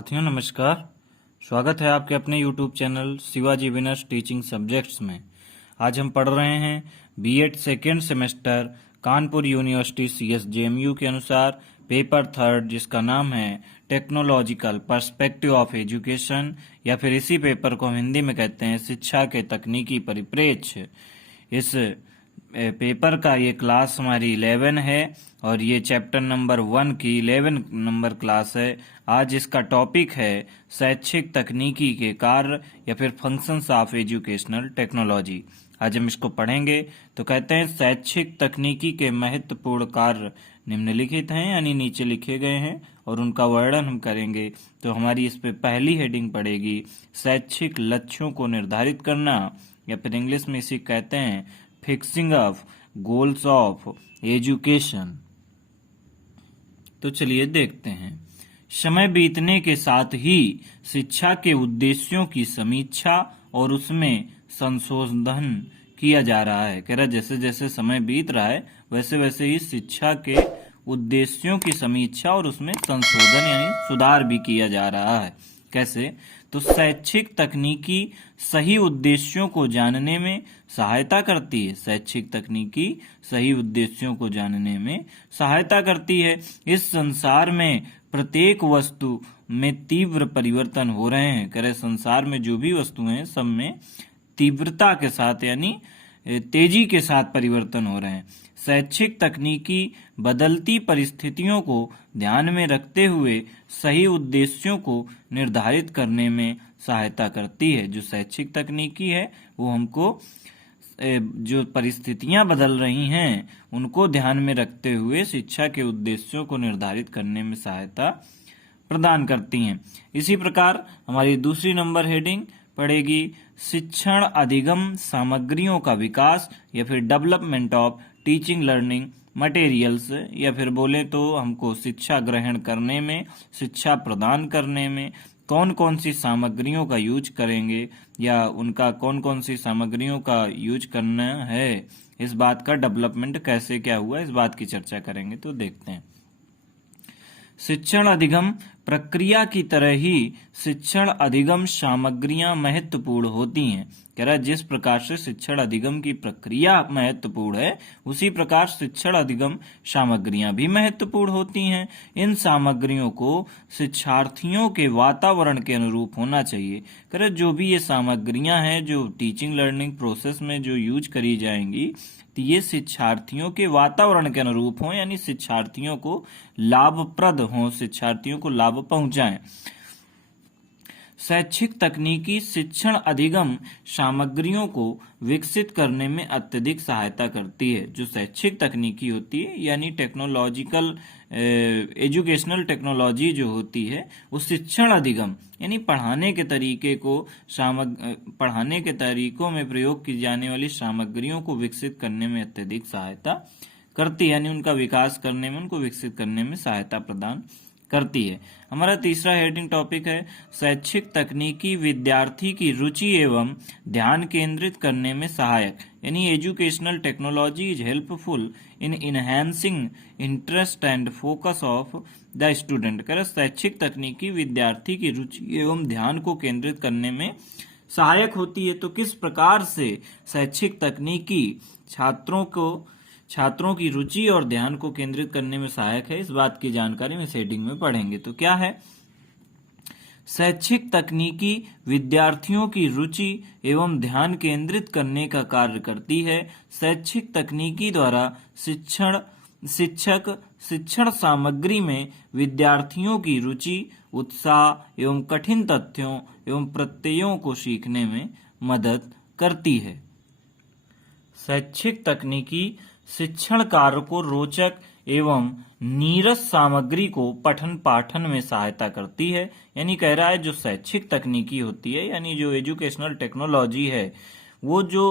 साथियों नमस्कार। स्वागत है आपके अपने YouTube channel Shivaji winners teaching subjects में। आज हम पढ़ रहे हैं BEd second semester Kanpur university CSJMU के अनुसार पेपर थर्ड, जिसका नाम है टेक्नोलॉजिकल पर्सपेक्टिव ऑफ एजुकेशन, या फिर इसी पेपर को हम हिंदी में कहते हैं शिक्षा के तकनीकी परिप्रेक्ष्य। इस पेपर का ये क्लास हमारी 11 है और ये चैप्टर नंबर 1 की 11 नंबर क्लास है। आज इसका टॉपिक है शैक्षिक तकनीकी के कार्य या फिर फंक्शंस ऑफ एजुकेशनल टेक्नोलॉजी। आज हम इसको पढ़ेंगे। तो कहते हैं शैक्षिक तकनीकी के महत्वपूर्ण कार्य निम्नलिखित हैं, यानी नीचे लिखे गए हैं और उनका वर्णन हम करेंगे। तो हमारी इस पे पहली हेडिंग पड़ेगी शैक्षिक लक्ष्यों को निर्धारित करना, या फिर इंग्लिश में इसे कहते हैं fixing of goals of education. तो चलिए देखते हैं। समय बीतने के साथ ही शिक्षा के उद्देश्यों की समीक्षा और उसमें संशोधन किया जा रहा है। कह रहा जैसे जैसे समय बीत रहा है वैसे वैसे ही शिक्षा के उद्देश्यों की समीक्षा और उसमें संशोधन यानी सुधार भी किया जा रहा है। कैसे? तो शैक्षिक तकनीकी सही उद्देश्यों को जानने में सहायता करती है। शैक्षिक तकनीकी सही उद्देश्यों को जानने में सहायता करती है। इस संसार में प्रत्येक वस्तु में तीव्र परिवर्तन हो रहे हैं। कह रहे संसार में जो भी वस्तुएं हैं सब में तीव्रता के साथ यानी तेजी के साथ परिवर्तन हो रहे हैं। शैक्षिक तकनीकी बदलती परिस्थितियों को ध्यान में रखते हुए सही उद्देश्यों को निर्धारित करने में सहायता करती है। जो शैक्षिक तकनीकी है वो हमको जो परिस्थितियां बदल रही हैं उनको ध्यान में रखते हुए शिक्षा के उद्देश्यों को निर्धारित करने में सहायता प्रदान करती हैं। इसी प्रकार हमारी दूसरी नंबर हेडिंग पड़ेगी शिक्षण अधिगम सामग्रियों का विकास, या फिर development of teaching learning materials, या फिर बोले तो हमको शिक्षा ग्रहण करने में, शिक्षा प्रदान करने में कौन कौन सी सामग्रियों का यूज करेंगे या उनका कौन कौन सी सामग्रियों का यूज करना है, इस बात का डेवलपमेंट कैसे क्या हुआ, इस बात की चर्चा करेंगे। तो देखते हैं। शिक्षण अधिगम प्रक्रिया की तरह ही शिक्षण अधिगम सामग्रियां महत्वपूर्ण होती हैं। कह रहा है जिस प्रकार से शिक्षण अधिगम की प्रक्रिया महत्वपूर्ण है उसी प्रकार शिक्षण अधिगम सामग्रियां भी महत्वपूर्ण होती हैं। इन सामग्रियों को शिक्षार्थियों के वातावरण के अनुरूप होना चाहिए। कह रहा जो भी ये सामग्रियां हैं जो टीचिंग लर्निंग प्रोसेस में जो यूज करी जाएंगी तो ये शिक्षार्थियों के वातावरण के अनुरूप हों, यानी शिक्षार्थियों को लाभप्रद हों, शिक्षार्थियों को लाभ पहुंचाएं। शैक्षिक तकनीकी शिक्षण अधिगम सामग्रियों को विकसित करने में अत्यधिक सहायता करती है। जो शैक्षिक तकनीकी होती है यानी टेक्नोलॉजिकल एजुकेशनल टेक्नोलॉजी जो होती है वो शिक्षण अधिगम यानी पढ़ाने के तरीके को पढ़ाने के तरीकों में प्रयोग की जाने वाली सामग्रियों को विकसित करने में अत्यधिक सहायता करती है, यानी उनका विकास करने में, उनको विकसित करने में सहायता प्रदान करती है। हमारा तीसरा हेडिंग टॉपिक है शैक्षिक तकनीकी विद्यार्थी की रुचि एवं ध्यान केंद्रित करने में सहायक, यानी educational technology is helpful in enhancing interest and focus of the student. कर शैक्षिक तकनीकी विद्यार्थी की रुचि एवं ध्यान को केंद्रित करने में सहायक होती है। तो किस प्रकार से शैक्षिक तकनीकी छात्रों की रुचि और ध्यान को केंद्रित करने में सहायक है, इस बात की जानकारी हम इस हेडिंग में पढ़ेंगे। तो क्या है? शैक्षिक तकनीकी विद्यार्थियों की रुचि एवं ध्यान केंद्रित करने का कार्य करती है। शैक्षिक तकनीकी द्वारा शिक्षक शिक्षण सामग्री में विद्यार्थियों की रुचि, उत्साह एवं कठिन तथ्यों एवं प्रत्ययों को सीखने में मदद करती है। शैक्षिक तकनीकी शिक्षण कार्य को रोचक एवं नीरस सामग्री को पठन पाठन में सहायता करती है। यानी कह रहा है जो शैक्षिक तकनीकी होती है यानी जो एजुकेशनल टेक्नोलॉजी है वो जो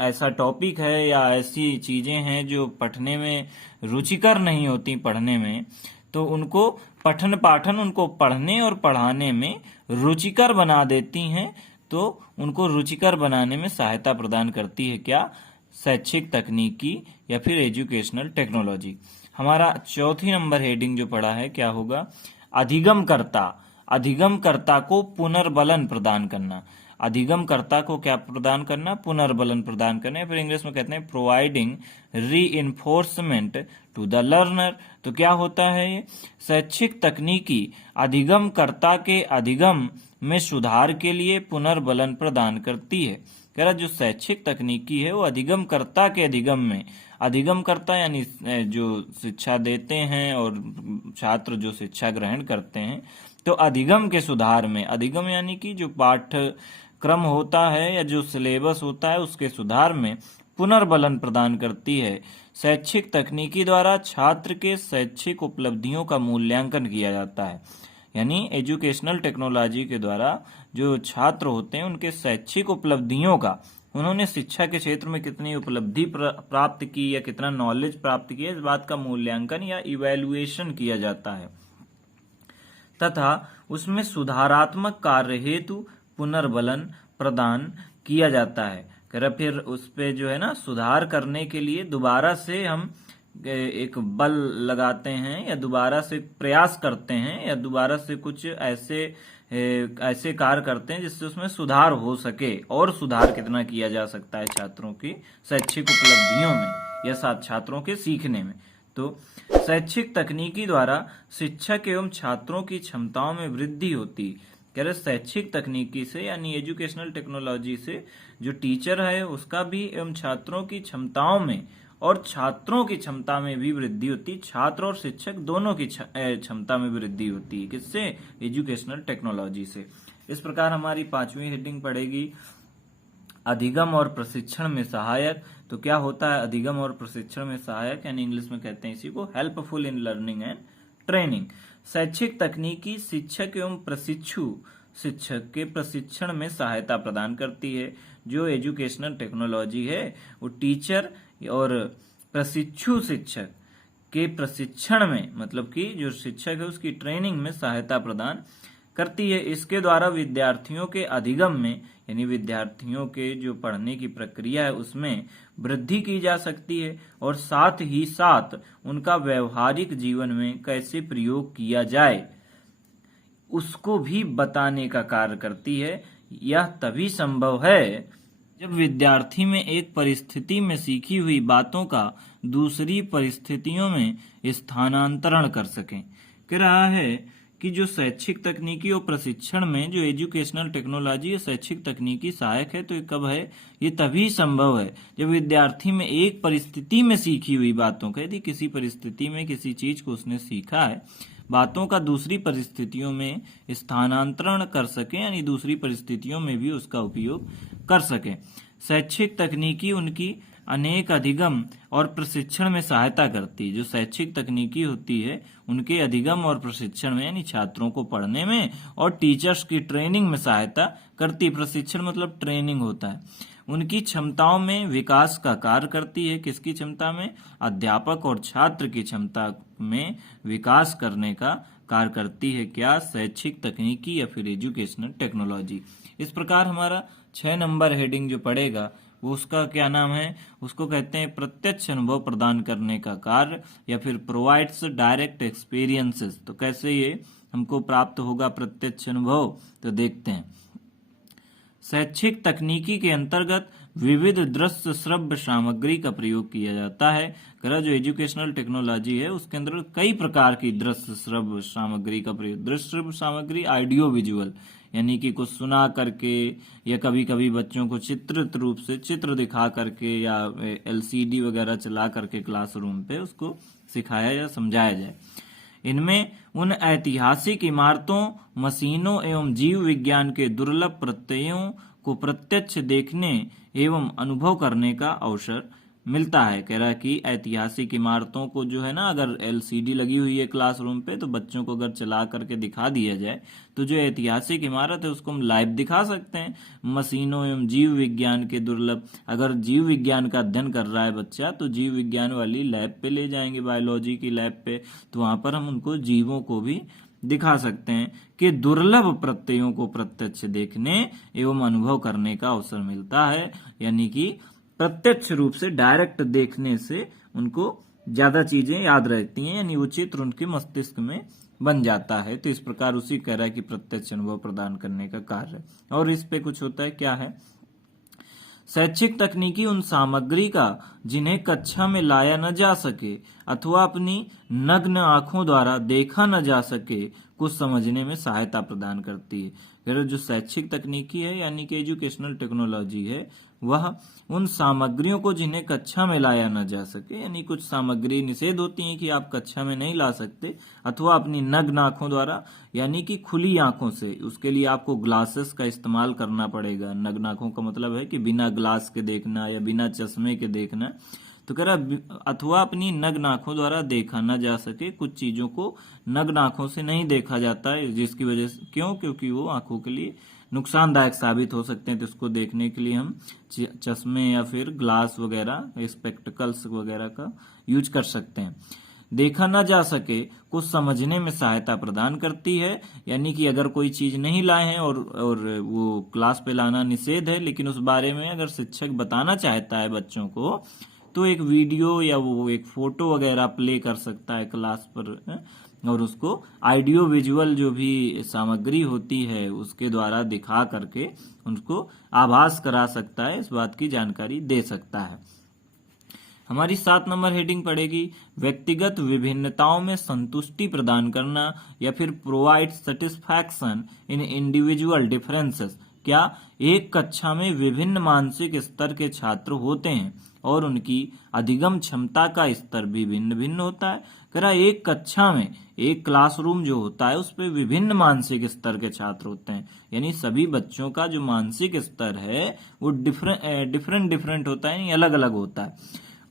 ऐसा टॉपिक है या ऐसी चीजें हैं जो पढ़ने में रुचिकर नहीं होती पढ़ने में, तो उनको पठन पाठन उनको पढ़ने और पढ़ाने में रुचिकर बना देती हैं। तो उनको रुचिकर बनाने में सहायता प्रदान करती है क्या? शैक्षिक तकनीकी या फिर एजुकेशनल टेक्नोलॉजी। हमारा चौथी नंबर हेडिंग जो पड़ा है क्या होगा? अधिगमकर्ता को पुनर्बलन प्रदान करना। अधिगमकर्ता को क्या प्रदान करना? पुनर्बलन प्रदान करना। फिर इंग्लिश में कहते हैं providing reinforcement to the learner. तो क्या होता है ये? शैक्षिक तकनीकी अधिगमकर्ता के अधिगम में सुधार के लिए पुनर्बलन प्रदान करती है। कह रहा जो शैक्षिक तकनीकी है वो अधिगमकर्ता के अधिगम में, अधिगमकर्ता यानी जो शिक्षा देते हैं और छात्र जो शिक्षा ग्रहण करते हैं, तो अधिगम के सुधार में, अधिगम यानी कि जो पाठ्यक्रम होता है या जो सिलेबस होता है उसके सुधार में पुनर्बलन प्रदान करती है। शैक्षिक तकनीकी द्वारा छात्र के शैक्षिक उपलब्धियों का मूल्यांकन किया जाता है। यानी एजुकेशनल टेक्नोलॉजी के द्वारा जो छात्र होते हैं उनके शैक्षिक उपलब्धियों का, उन्होंने शिक्षा के क्षेत्र में कितनी उपलब्धि प्राप्त की या कितना नॉलेज प्राप्त किया, इस बात का मूल्यांकन या इवैल्यूएशन किया जाता है तथा उसमें सुधारात्मक कार्य हेतु पुनर्बलन प्रदान किया जाता है। फिर उस पे जो है ना सुधार करने के लिए दोबारा से हम एक बल लगाते हैं या दोबारा से प्रयास करते हैं या दोबारा से कुछ ऐसे कार्य करते हैं जिससे उसमें सुधार हो सके। और सुधार कितना किया जा सकता है छात्रों की शैक्षिक उपलब्धियों में या छात्रों के सीखने में। तो शैक्षिक तकनीकी द्वारा शिक्षक एवं छात्रों की क्षमताओं में वृद्धि होती। कह रहे शैक्षिक तकनीकी से यानी एजुकेशनल टेक्नोलॉजी से जो टीचर है उसका भी एवं छात्रों की क्षमताओं में और छात्रों की क्षमता में भी वृद्धि होती। छात्र और शिक्षक दोनों की क्षमता में वृद्धि होती है। किससे? एजुकेशनल टेक्नोलॉजी से। इस प्रकार हमारी 5वीं हेडिंग पड़ेगी अधिगम और प्रशिक्षण में सहायक। तो क्या होता है अधिगम और प्रशिक्षण में सहायक? यानी इंग्लिश में कहते हैं इसी को helpful in learning and training. शैक्षिक तकनीकी शिक्षक एवं प्रशिक्षु शिक्षक के प्रशिक्षण में सहायता प्रदान करती है। जो एजुकेशनल टेक्नोलॉजी है वो टीचर और प्रशिक्षु शिक्षक के प्रशिक्षण में, मतलब कि जो शिक्षक है उसकी ट्रेनिंग में सहायता प्रदान करती है। इसके द्वारा विद्यार्थियों के अधिगम में यानी विद्यार्थियों के जो पढ़ने की प्रक्रिया है उसमें वृद्धि की जा सकती है और साथ ही साथ उनका व्यवहारिक जीवन में कैसे प्रयोग किया जाए उसको भी बताने का कार्य करती है। यह तभी संभव है जब विद्यार्थी में एक परिस्थिति में सीखी हुई बातों का दूसरी परिस्थितियों में स्थानांतरण कर सकें। कह रहा है कि जो शैक्षिक तकनीकी और प्रशिक्षण में जो एजुकेशनल टेक्नोलॉजी या शैक्षिक तकनीकी सहायक है, तो ये कब है? ये तभी संभव है जब विद्यार्थी में एक परिस्थिति में सीखी हुई बातों का, यदि किसी परिस्थिति में किसी चीज को उसने सीखा है, बातों का दूसरी परिस्थितियों में स्थानांतरण कर सके, यानी दूसरी परिस्थितियों में भी उसका उपयोग कर सके। शैक्षिक तकनीकी उनकी अनेक अधिगम और प्रशिक्षण में सहायता करती है। जो शैक्षिक तकनीकी होती है उनके अधिगम और प्रशिक्षण में यानी छात्रों को पढ़ने में और टीचर्स की ट्रेनिंग में सहायता करती। प्रशिक्षण मतलब ट्रेनिंग होता है। उनकी क्षमताओं में विकास का कार्य करती है। किसकी क्षमता में? अध्यापक और छात्र की क्षमता में विकास करने का कार्य करती है। क्या? शैक्षिक तकनीकी या फिर एजुकेशनल टेक्नोलॉजी। इस प्रकार हमारा 6 नंबर हेडिंग जो पड़ेगा वो उसका क्या नाम है? उसको कहते हैं प्रत्यक्ष अनुभव प्रदान करने का कार्य या फिर प्रोवाइड्स डायरेक्ट एक्सपीरियंसेस। तो कैसे ये हमको प्राप्त होगा प्रत्यक्ष अनुभव? तो देखते हैं। शैक्षिक तकनीकी के अंतर्गत विविध दृश्य श्रव्य सामग्री का प्रयोग किया जाता है। जो एजुकेशनल टेक्नोलॉजी है उसके अंदर कई प्रकार की दृश्य श्रव्य सामग्री का प्रयोग। दृश्य श्रव्य सामग्री ऑडियो विजुअल यानी कि कुछ सुना करके या कभी कभी बच्चों को चित्रित रूप से चित्र दिखा करके या एलसीडी वगैरह चला करके क्लासरूम पे उसको सिखाया या समझाया जाए। इनमें उन ऐतिहासिक इमारतों, मशीनों एवं जीव विज्ञान के दुर्लभ प्रत्ययों को प्रत्यक्ष देखने एवं अनुभव करने का अवसर मिलता है। कह रहा है कि ऐतिहासिक इमारतों को जो है ना, अगर एलसीडी लगी हुई है क्लासरूम पे तो बच्चों को अगर चला करके दिखा दिया जाए तो जो ऐतिहासिक इमारत है उसको हम लाइव दिखा सकते हैं। मशीनों एवं जीव विज्ञान के दुर्लभ, अगर जीव विज्ञान का अध्ययन कर रहा है बच्चा तो जीव विज्ञान वाली लैब पे ले जाएंगे, बायोलॉजी की लैब पे, तो वहां पर हम उनको जीवों को भी दिखा सकते हैं कि दुर्लभ प्रत्ययों को प्रत्यक्ष देखने एवं अनुभव करने का अवसर मिलता है। यानी कि प्रत्यक्ष रूप से डायरेक्ट देखने से उनको ज्यादा चीजें याद रहती हैं, यानी वो चित्र उनके मस्तिष्क में बन जाता है। तो इस प्रकार उसी कह रहा है कि प्रत्यक्ष अनुभव प्रदान करने का कार्य। और इस पे कुछ होता है, क्या है, शैक्षिक तकनीकी उन सामग्री का जिन्हें कक्षा में लाया न जा सके अथवा अपनी नग्न आंखों द्वारा देखा न जा सके कुछ समझने में सहायता प्रदान करती है। फिर जो शैक्षिक तकनीकी है यानी कि एजुकेशनल टेक्नोलॉजी है, वह उन सामग्रियों को जिन्हें कक्षा में लाया न जा सके, यानी कुछ सामग्री निषेध होती हैं कि आप कक्षा में नहीं ला सकते, अथवा अपनी नग्न आंखों द्वारा यानी कि खुली आंखों से, उसके लिए आपको ग्लासेस का इस्तेमाल करना पड़ेगा। नग्न आंखों का मतलब है कि बिना ग्लास के देखना या बिना चश्मे के देखना। तो कह रहा अथवा अपनी नग्न आंखों द्वारा देखा न जा सके, कुछ चीजों को नग्न आंखों से नहीं देखा जाता है, जिसकी वजह से, क्यों, क्योंकि वो आंखों के लिए नुकसानदायक साबित हो सकते हैं। तो इसको देखने के लिए हम चश्मे या फिर ग्लास वगैरह, स्पेक्टिकल्स वगैरह का यूज कर सकते हैं। देखा ना जा सके कुछ समझने में सहायता प्रदान करती है, यानी कि अगर कोई चीज नहीं लाए हैं और वो क्लास पे लाना निषेध है, लेकिन उस बारे में अगर शिक्षक बताना चाहता है बच्चों को, तो एक वीडियो या वो एक फोटो वगैरह प्ले कर सकता है क्लास पर, और उसको ऑडियो विजुअल जो भी सामग्री होती है उसके द्वारा दिखा करके उनको आभास करा सकता है, इस बात की जानकारी दे सकता है। हमारी 7 नंबर हेडिंग पड़ेगी व्यक्तिगत विभिन्नताओं में संतुष्टि प्रदान करना या फिर प्रोवाइड सेटिस्फैक्शन इन इंडिविजुअल डिफरेंसेस। क्या एक कक्षा में विभिन्न मानसिक स्तर के छात्र होते हैं और उनकी अधिगम क्षमता का स्तर भी भिन्न भिन्न होता है। कह रहा एक कक्षा में, एक क्लासरूम जो होता है उस पे विभिन्न मानसिक स्तर के छात्र होते हैं, यानी सभी बच्चों का जो मानसिक स्तर है वो डिफरेंट होता है, यानी अलग अलग होता है,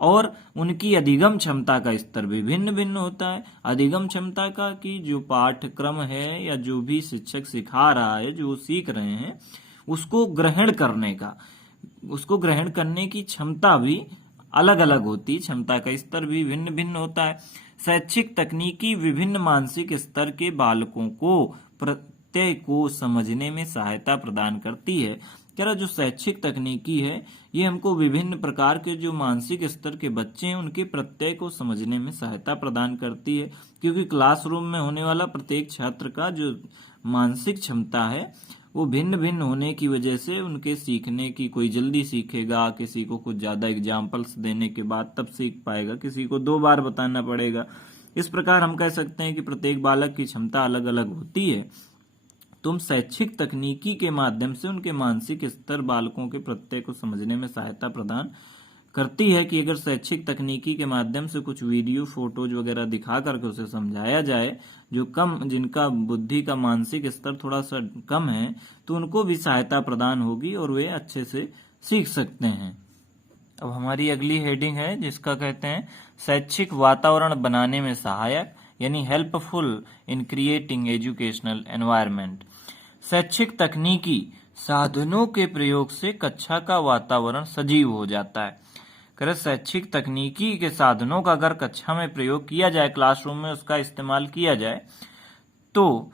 और उनकी अधिगम क्षमता का स्तर भी भिन्न भिन्न होता है। अधिगम क्षमता का कि जो पाठ्यक्रम है या जो भी शिक्षक सिखा रहा है, जो सीख रहे हैं, उसको ग्रहण करने की क्षमता भी अलग अलग होती है, क्षमता का स्तर भी भिन्न भिन्न होता है। शैक्षिक तकनीकी विभिन्न मानसिक स्तर के बालकों को प्रत्यय को समझने में सहायता प्रदान करती है। कह रहा जो शैक्षिक तकनीकी है ये हमको विभिन्न प्रकार के जो मानसिक स्तर के बच्चे हैं उनके प्रत्यय को समझने में सहायता प्रदान करती है, क्योंकि क्लासरूम में होने वाला प्रत्येक छात्र का जो मानसिक क्षमता है वो भिन्न भिन्न होने की वजह से उनके सीखने की, कोई जल्दी सीखेगा, किसी को कुछ ज्यादा एग्जाम्पल्स देने के बाद तब सीख पाएगा, किसी को 2 बार बताना पड़ेगा। इस प्रकार हम कह सकते हैं कि प्रत्येक बालक की क्षमता अलग अलग होती है। तुम शैक्षिक तकनीकी के माध्यम से उनके मानसिक स्तर बालकों के प्रत्यय को समझने में सहायता प्रदान करती है कि अगर शैक्षिक तकनीकी के माध्यम से कुछ वीडियो फोटोज वगैरह दिखा करके उसे समझाया जाए, जो जिनका बुद्धि का मानसिक स्तर थोड़ा सा कम है, तो उनको भी सहायता प्रदान होगी और वे अच्छे से सीख सकते हैं। अब हमारी अगली हेडिंग है जिसका कहते हैं शैक्षिक वातावरण बनाने में सहायक, यानी helpful in creating educational environment. शैक्षिक तकनीकी साधनों के प्रयोग से कक्षा का वातावरण सजीव हो जाता है। कर शैक्षिक तकनीकी के साधनों का अगर कक्षा में प्रयोग किया जाए, क्लासरूम में उसका इस्तेमाल किया जाए, तो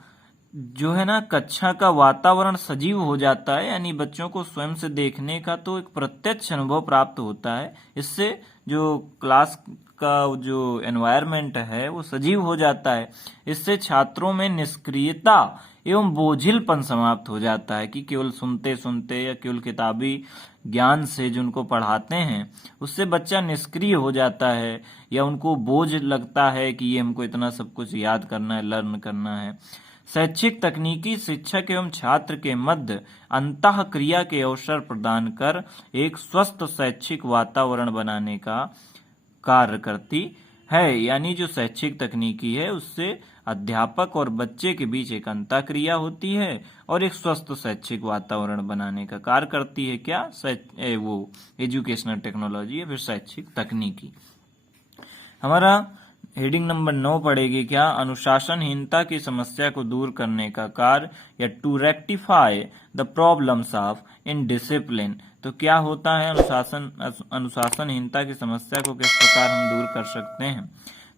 जो है ना कक्षा का वातावरण सजीव हो जाता है, यानी बच्चों को स्वयं से देखने का तो एक प्रत्यक्ष अनुभव प्राप्त होता है। इससे जो क्लास का जो एनवायरनमेंट है वो सजीव हो जाता है। इससे छात्रों में निष्क्रियता एवं बोझिलपन समाप्त हो जाता है कि केवल सुनते सुनते या केवल किताबी ज्ञान से जो उनको पढ़ाते हैं उससे बच्चा निष्क्रिय हो जाता है, या उनको बोझ लगता है कि ये हमको इतना सब कुछ याद करना है, लर्न करना है। शैक्षिक तकनीकी शिक्षक एवं छात्र के मध्य अंतः क्रिया के अवसर प्रदान कर एक स्वस्थ शैक्षिक वातावरण बनाने का कार्य करती है, यानी जो शैक्षिक तकनीकी है उससे अध्यापक और बच्चे के बीच एक अंतः क्रिया होती है और एक स्वस्थ शैक्षिक वातावरण बनाने का कार्य करती है। क्या वो एजुकेशनल टेक्नोलॉजी या फिर शैक्षिक तकनीकी। हमारा हेडिंग नंबर 9 पड़ेगी क्या अनुशासनहीनता की समस्या को दूर करने का कार्य, या to rectify the problems of indiscipline. तो क्या होता है अनुशासनहीनता की समस्या को किस प्रकार हम दूर कर सकते हैं,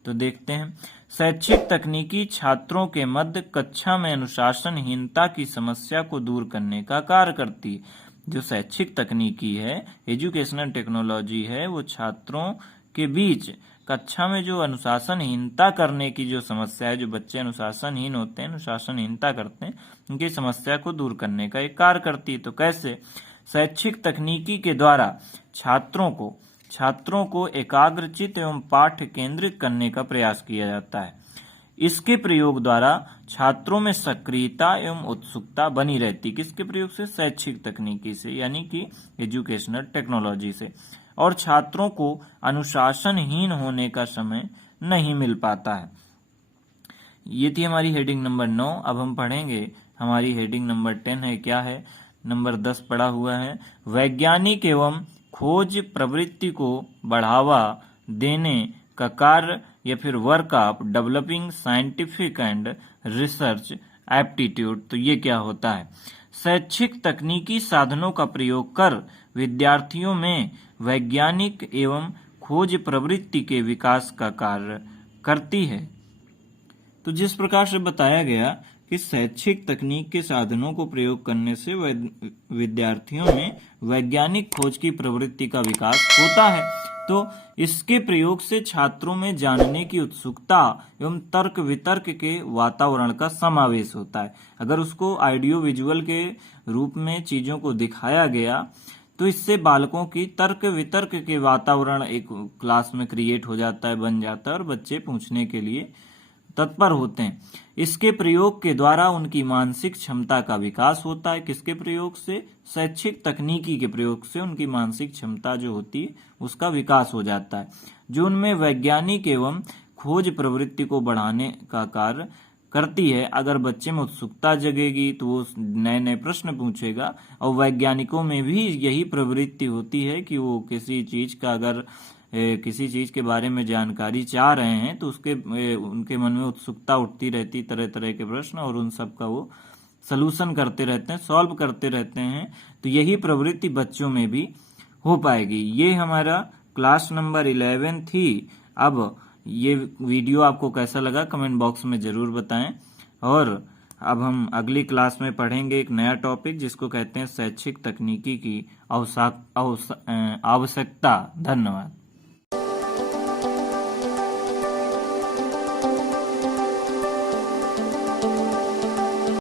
तो देखते हैं। शैक्षिक तकनीकी छात्रों के मध्य कक्षा में अनुशासनहीनता की समस्या को दूर करने का कार्य करती है। जो शैक्षिक तकनीकी है, एजुकेशनल टेक्नोलॉजी है, वो छात्रों के बीच कक्षा में जो अनुशासनहीनता करने की जो समस्या है, जो बच्चे अनुशासनहीन होते हैं, अनुशासनहीनता करते हैं, उनकी समस्या को दूर करने का एक कार्य करती है। तो कैसे? शैक्षिक तकनीकी के द्वारा छात्रों को एकाग्रचित एवं पाठ्य केंद्रित करने का प्रयास किया जाता है। इसके प्रयोग द्वारा छात्रों में सक्रियता एवं उत्सुकता बनी रहती। किसके प्रयोग से? शैक्षिक तकनीकी से, यानी कि एजुकेशनल टेक्नोलॉजी से। और छात्रों को अनुशासनहीन होने का समय नहीं मिल पाता है। ये थी हमारी हेडिंग नंबर 9। अब हम पढ़ेंगे हमारी हेडिंग नंबर 10 है। क्या है? नंबर 10 पढ़ा हुआ है, वैज्ञानिक एवं खोज प्रवृत्ति को बढ़ावा देने का कार्य या फिर work of developing scientific and research aptitude. तो ये क्या होता है? शैक्षिक तकनीकी साधनों का प्रयोग कर विद्यार्थियों में वैज्ञानिक एवं खोज प्रवृत्ति के विकास का कार्य करती है। तो जिस प्रकार से बताया गया कि शैक्षिक तकनीक के साधनों को प्रयोग करने से विद्यार्थियों में वैज्ञानिक खोज की प्रवृत्ति का विकास होता है, तो इसके प्रयोग से छात्रों में जानने की उत्सुकता एवं तर्क वितर्क के वातावरण का समावेश होता है। अगर उसको ऑडियो विजुअल के रूप में चीजों को दिखाया गया तो इससे बालकों की तर्क वितर्क के वातावरण एक क्लास में क्रिएट हो जाता है, बन जाता है, और बच्चे पूछने के लिए तत्पर होते हैं। इसके प्रयोग के द्वारा उनकी मानसिक क्षमता का विकास होता है। किसके प्रयोग से? शैक्षिक तकनीकी के प्रयोग से उनकी मानसिक क्षमता जो होती है उसका विकास हो जाता है, जो उनमें वैज्ञानिक एवं खोज प्रवृत्ति को बढ़ाने का कार्य करती है। अगर बच्चे में उत्सुकता जगेगी तो वो नए नए प्रश्न पूछेगा, और वैज्ञानिकों में भी यही प्रवृत्ति होती है कि वो किसी चीज का अगर किसी चीज के बारे में जानकारी चाह रहे हैं तो उनके मन में उत्सुकता उठती रहती, तरह तरह के प्रश्न, और उन सब का वो सलूशन करते रहते हैं, सॉल्व करते रहते हैं। तो यही प्रवृत्ति बच्चों में भी हो पाएगी। ये हमारा क्लास नंबर 11 थी। अब ये वीडियो आपको कैसा लगा कमेंट बॉक्स में जरूर बताएं। और अब हम अगली क्लास में पढ़ेंगे एक नया टॉपिक जिसको कहते हैं शैक्षिक तकनीकी की आवश्यकता। धन्यवाद।